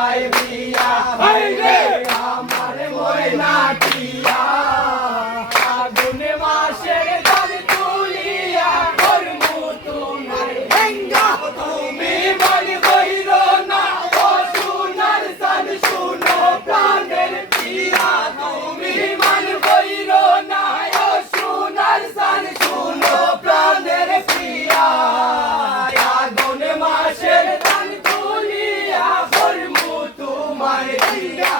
Bye. Almighty.